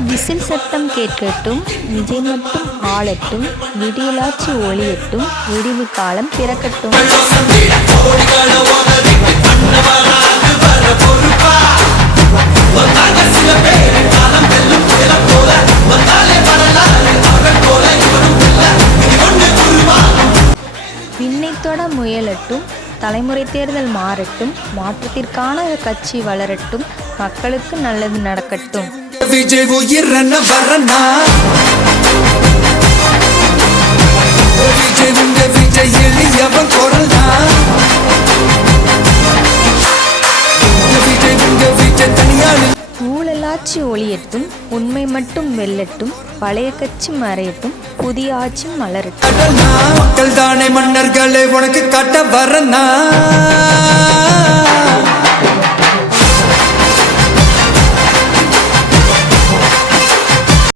Whistle சத்தம் கேட்கட்டும், விஜய் மட்டும் ஆளட்டும், விடியலாச்சு ஒளியட்டும், விடிவு காலம் பிறக்கட்டும். விண்ணைத்தொட முயலட்டும், தலைமுறை தேர்தல் மாறட்டும், மாற்றத்திற்கான கட்சி வளரட்டும், மக்களுக்கு நல்லது நடக்கட்டும். விஜய் உயிரன வரனா, விஜய் உங்க விஜய் எளியவன் குரல்னா, விஜய் உங்க விஜய் தனியாளு. ஊழலாட்சி ஒளியட்டும், உண்மை மட்டும் வெல்லட்டும், பழைய கட்சி மறையட்டும், புதிய ஆட்சி மலரட்டும். மக்கள் தானே மன்னர்களே உனக்கு காட்ட வரனா.